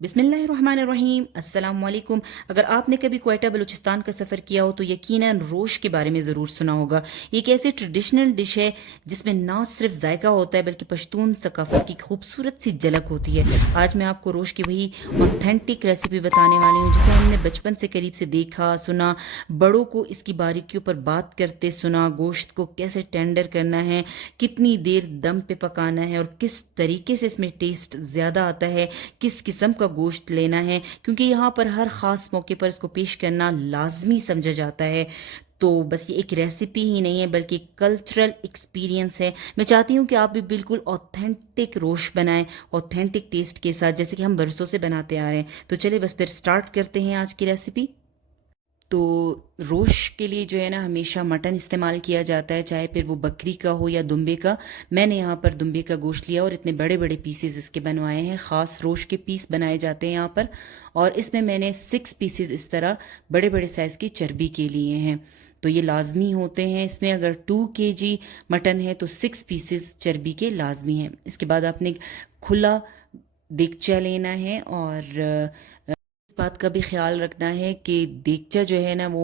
बिस्मिल्लाहिर्रहमानिर्रहीम अस्सलाम वालेकुम। अगर आपने कभी क्वेटा बलूचिस्तान का सफ़र किया हो तो यकीनन रोश के बारे में ज़रूर सुना होगा। ये एक ऐसी ट्रेडिशनल डिश है जिसमें ना सिर्फ जायका होता है बल्कि पश्तून सकाफत की खूबसूरत सी झलक होती है। आज मैं आपको रोश की वही ऑथेंटिक रेसिपी बताने वाली हूँ जिसे हमने बचपन से करीब से देखा सुना, बड़ों को इसकी बारीकियों पर बात करते सुना, गोश्त को कैसे टेंडर करना है, कितनी देर दम पे पकाना है और किस तरीके से इसमें टेस्ट ज़्यादा आता है, किस किस्म का गोश्त लेना है, क्योंकि यहाँ पर हर ख़ास मौके पर इसको पेश करना लाजमी समझा जाता है। तो बस ये एक रेसिपी ही नहीं है बल्कि कल्चरल एक्सपीरियंस है। मैं चाहती हूँ कि आप भी बिल्कुल ऑथेंटिक रोश बनाएं, ऑथेंटिक टेस्ट के साथ, जैसे कि हम बरसों से बनाते आ रहे हैं। तो चलिए बस फिर स्टार्ट करते हैं आज की रेसिपी। तो रोश के लिए जो है ना हमेशा मटन इस्तेमाल किया जाता है, चाहे फिर वो बकरी का हो या दुम्बे का। मैंने यहाँ पर दुम्बे का गोश्त लिया और इतने बड़े बड़े पीसेस इसके बनवाए हैं। ख़ास रोश के पीस बनाए जाते हैं यहाँ पर। और इसमें मैंने 6 पीसेस इस तरह बड़े बड़े साइज़ की चर्बी के लिए हैं। तो ये लाजमी होते हैं इसमें। अगर 2 kg मटन है तो 6 पीसेस चर्बी के लाजमी हैं। इसके बाद आपने खुला देगचा लेना है और बात का भी ख्याल रखना है कि देगचा जो है ना वो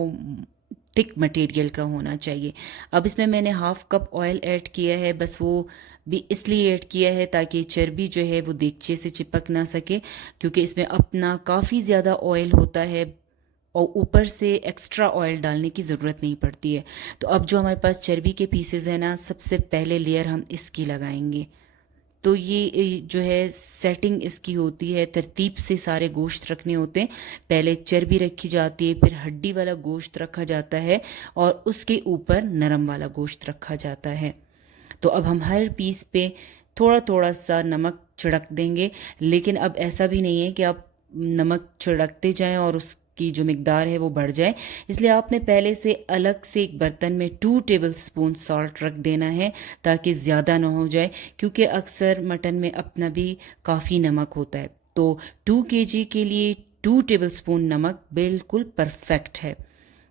थिक मटेरियल का होना चाहिए। अब इसमें मैंने हाफ कप ऑयल ऐड किया है, बस वो भी इसलिए ऐड किया है ताकि चर्बी जो है वो देगचे से चिपक ना सके, क्योंकि इसमें अपना काफ़ी ज़्यादा ऑयल होता है और ऊपर से एक्स्ट्रा ऑयल डालने की ज़रूरत नहीं पड़ती है। तो अब जो हमारे पास चर्बी के पीसेज हैं ना, सबसे पहले लेयर हम इसकी लगाएंगे। तो ये जो है सेटिंग इसकी होती है, तरतीब से सारे गोश्त रखने होते हैं। पहले चर्बी रखी जाती है, फिर हड्डी वाला गोश्त रखा जाता है और उसके ऊपर नरम वाला गोश्त रखा जाता है। तो अब हम हर पीस पे थोड़ा थोड़ा सा नमक छिड़क देंगे, लेकिन अब ऐसा भी नहीं है कि आप नमक छिड़कते जाएं और उसकी जो मिकदार है वो बढ़ जाए। इसलिए आपने पहले से अलग से एक बर्तन में 2 टेबल स्पून सॉल्ट रख देना है ताकि ज़्यादा ना हो जाए, क्योंकि अक्सर मटन में अपना भी काफ़ी नमक होता है। तो 2 kg के लिए 2 टेबल स्पून नमक बिल्कुल परफेक्ट है।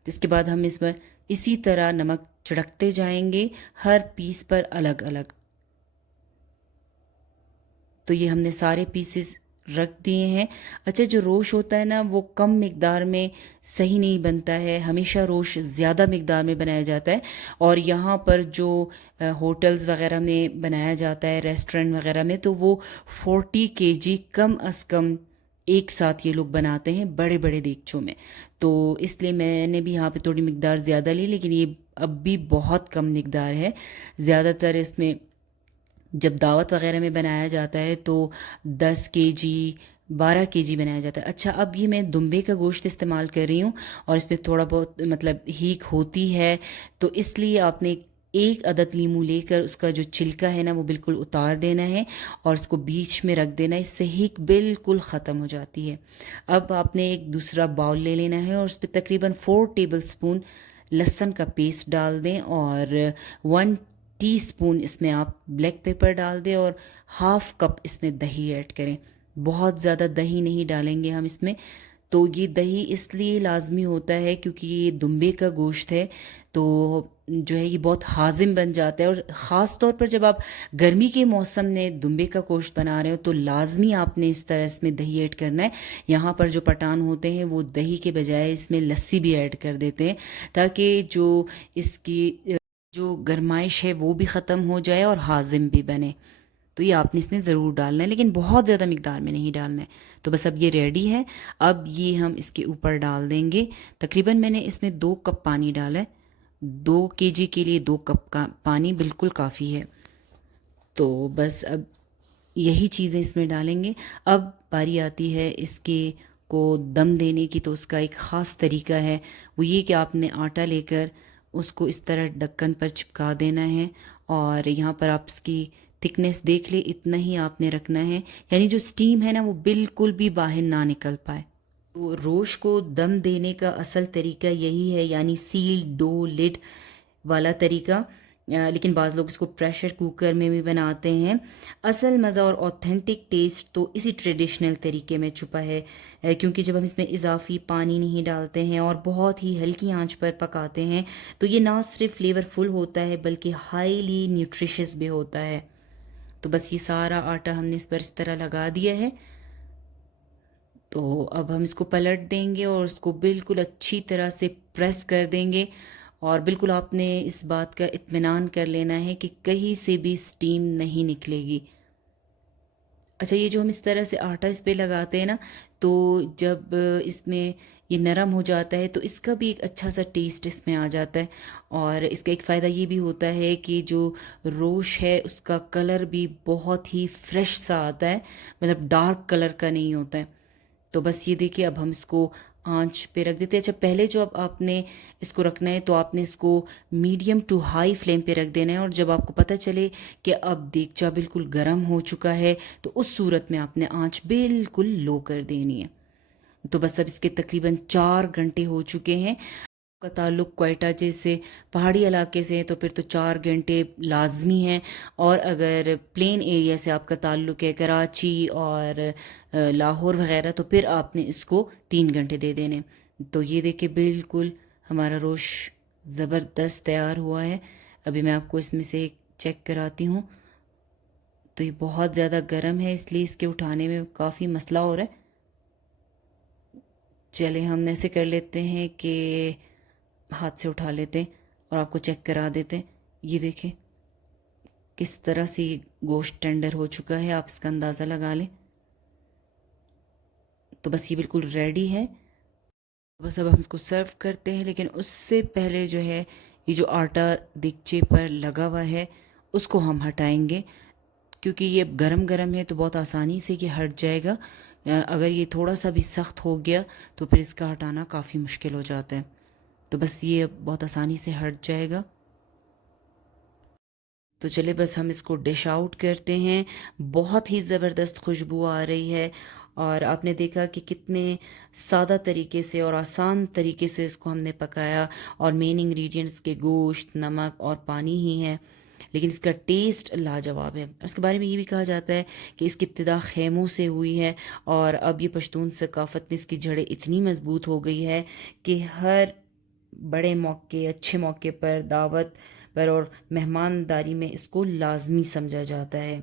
इसके बाद हम इसमें इसी तरह नमक छिड़कते जाएंगे हर पीस पर अलग अलग। तो ये हमने सारे पीसेस रख दिए हैं। अच्छा, जो रोश होता है ना वो कम मिकदार में सही नहीं बनता है, हमेशा रोश ज़्यादा मिकदार में बनाया जाता है। और यहाँ पर जो होटल्स वगैरह में बनाया जाता है, रेस्टोरेंट वगैरह में, तो वो 40 kg कम अज़ कम एक साथ ये लोग बनाते हैं बड़े बड़े देगचों में। तो इसलिए मैंने भी यहाँ पे थोड़ी मिकदार ज़्यादा ली, लेकिन ये अब भी बहुत कम मिकदार है। ज़्यादातर इसमें जब दावत वगैरह में बनाया जाता है तो 10 kg 12 kg बनाया जाता है। अच्छा, अब ये मैं दुम्बे का गोश्त इस्तेमाल कर रही हूँ और इसमें थोड़ा बहुत मतलब हीक होती है, तो इसलिए आपने एक अदद लीमू लेकर उसका जो छिलका है ना वो बिल्कुल उतार देना है और उसको बीच में रख देना है। इससे हीक बिल्कुल ख़त्म हो जाती है। अब आपने एक दूसरा बाउल ले लेना है और उस पर तकरीबन 4 टेबल स्पून लहसुन का पेस्ट डाल दें और 1 टीस्पून इसमें आप ब्लैक पेपर डाल दें और हाफ कप इसमें दही ऐड करें। बहुत ज़्यादा दही नहीं डालेंगे हम इसमें। तो ये दही इसलिए लाजमी होता है क्योंकि ये दुम्बे का गोश्त है, तो जो है ये बहुत हाजिम बन जाता है। और ख़ास तौर पर जब आप गर्मी के मौसम में दुम्बे का गोश्त बना रहे हो तो लाजमी आपने इस तरह इसमें दही ऐड करना है। यहाँ पर जो पठान होते हैं वो दही के बजाय इसमें लस्सी भी ऐड कर देते हैं ताकि जो इसकी जो गरमाइश है वो भी ख़त्म हो जाए और हाजिम भी बने। तो ये आपने इसमें ज़रूर डालना है, लेकिन बहुत ज़्यादा मिकदार में नहीं डालना है। तो बस अब ये रेडी है। अब ये हम इसके ऊपर डाल देंगे। तकरीबन मैंने इसमें 2 कप पानी डाला है। 2 kg के लिए 2 कप का पानी बिल्कुल काफ़ी है। तो बस अब यही चीज़ें इसमें डालेंगे। अब बारी आती है इसके को दम देने की। तो उसका एक ख़ास तरीका है, वो ये कि आपने आटा लेकर उसको इस तरह ढक्कन पर चिपका देना है और यहाँ पर आप इसकी थिकनेस देख ले, इतना ही आपने रखना है, यानी जो स्टीम है ना वो बिल्कुल भी बाहर ना निकल पाए। तो रोश को दम देने का असल तरीका यही है, यानी सील डो लिड वाला तरीका। लेकिन बाज़ लोग इसको प्रेशर कुकर में भी बनाते हैं। असल मज़ा और ऑथेंटिक टेस्ट तो इसी ट्रेडिशनल तरीके में छुपा है, क्योंकि जब हम इसमें इजाफी पानी नहीं डालते हैं और बहुत ही हल्की आंच पर पकाते हैं तो ये ना सिर्फ फ्लेवरफुल होता है बल्कि हाईली न्यूट्रिशियस भी होता है। तो बस ये सारा आटा हमने इस पर इस तरह लगा दिया है। तो अब हम इसको पलट देंगे और उसको बिल्कुल अच्छी तरह से प्रेस कर देंगे। और बिल्कुल आपने इस बात का इत्मीनान कर लेना है कि कहीं से भी स्टीम नहीं निकलेगी। अच्छा, ये जो हम इस तरह से आटा इस पे लगाते हैं ना, तो जब इसमें ये नरम हो जाता है तो इसका भी एक अच्छा सा टेस्ट इसमें आ जाता है। और इसका एक फ़ायदा ये भी होता है कि जो रोश है उसका कलर भी बहुत ही फ्रेश सा आता है, मतलब डार्क कलर का नहीं होता है। तो बस ये देखिए, अब हम इसको आंच पे रख देते हैं। अच्छा, पहले जो अब आपने इसको रखना है तो आपने इसको मीडियम टू हाई फ्लेम पे रख देना है। और जब आपको पता चले कि अब देगचा बिल्कुल गर्म हो चुका है तो उस सूरत में आपने आंच बिल्कुल लो कर देनी है। तो बस अब इसके तकरीबन 4 घंटे हो चुके हैं। का ताल्लुक़ क्वेटा जैसे पहाड़ी इलाके से है तो फिर तो 4 घंटे लाजमी हैं। और अगर प्लेन एरिया से आपका ताल्लुक़ है, कराची और लाहौर वग़ैरह, तो फिर आपने इसको 3 घंटे दे देने। तो ये देखिए, बिल्कुल हमारा रोश ज़बरदस्त तैयार हुआ है। अभी मैं आपको इसमें से एक चेक कराती हूँ। तो ये बहुत ज़्यादा गर्म है, इसलिए इसके उठाने में काफ़ी मसला हो रहा है। चले हम ऐसे कर लेते हैं कि हाथ से उठा लेते हैं और आपको चेक करा देते हैं। ये देखें किस तरह से ये गोश्त टेंडर हो चुका है, आप इसका अंदाज़ा लगा लें। तो बस ये बिल्कुल रेडी है। बस अब हम इसको सर्व करते हैं, लेकिन उससे पहले जो है ये जो आटा देगचे पर लगा हुआ है उसको हम हटाएंगे, क्योंकि ये गरम गरम है तो बहुत आसानी से ये हट जाएगा। अगर ये थोड़ा सा भी सख्त हो गया तो फिर इसका हटाना काफ़ी मुश्किल हो जाता है। तो बस ये बहुत आसानी से हट जाएगा। तो चले बस हम इसको डिश आउट करते हैं। बहुत ही ज़बरदस्त खुशबू आ रही है और आपने देखा कि कितने सादा तरीके से और आसान तरीके से इसको हमने पकाया। और मेन इंग्रेडिएंट्स के गोश्त, नमक और पानी ही है, लेकिन इसका टेस्ट लाजवाब है। और इसके बारे में ये भी कहा जाता है कि इसकी इब्तिदा खेमों से हुई है और अब ये पश्तून सकाफ़त में इसकी जड़ें इतनी मज़बूत हो गई है कि हर बड़े मौके, अच्छे मौके पर, दावत पर और मेहमानदारी में इसको लाजमी समझा जाता है।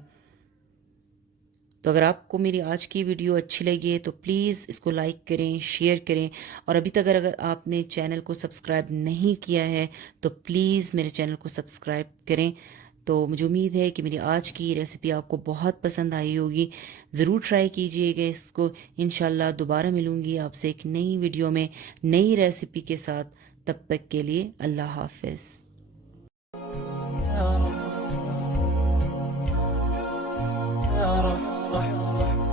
तो अगर आपको मेरी आज की वीडियो अच्छी लगी है तो प्लीज़ इसको लाइक करें, शेयर करें। और अभी तक अगर आपने चैनल को सब्सक्राइब नहीं किया है तो प्लीज़ मेरे चैनल को सब्सक्राइब करें। तो मुझे उम्मीद है कि मेरी आज की रेसिपी आपको बहुत पसंद आई होगी। ज़रूर ट्राई कीजिएगा इसको। इंशाल्लाह दोबारा मिलूँगी आपसे एक नई वीडियो में नई रेसिपी के साथ। तब तक के लिए अल्लाह हाफ़िज़।